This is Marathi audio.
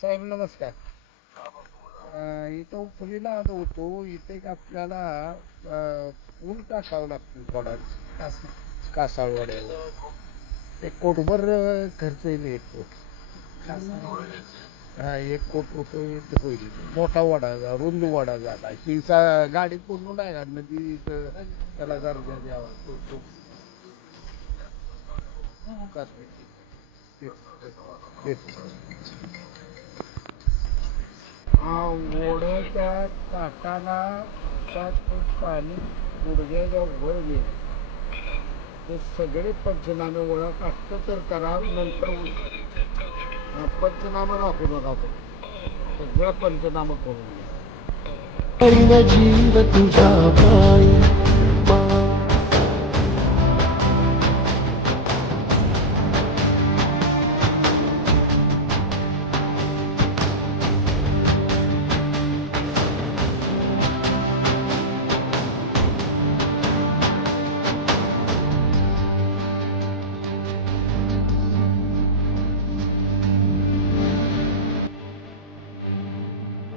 साहेब नमस्कार. इथं उपरीला आलो होतो. इथे एक आपल्याला ऊन टाकावं लागतं थोडा कासाळवाड्याला. ते कोटभर खर्च येतो. हा 1 कोटी रुपये होईल. मोठा वडा रुंद वडा झाला की गाडी पूर्ण नाही का नदी त्याला दर्जा द्यावा हा ओढ्याच्या काठाला 7 फूट पाणी गुडघ्याच्या वर गेले. ते सगळे पंचनामे ओळख असतं तर करा. नंतर पंचनामा दाखवू नका. सगळं पंचनामा करून घ्या. जीव तुझा पायी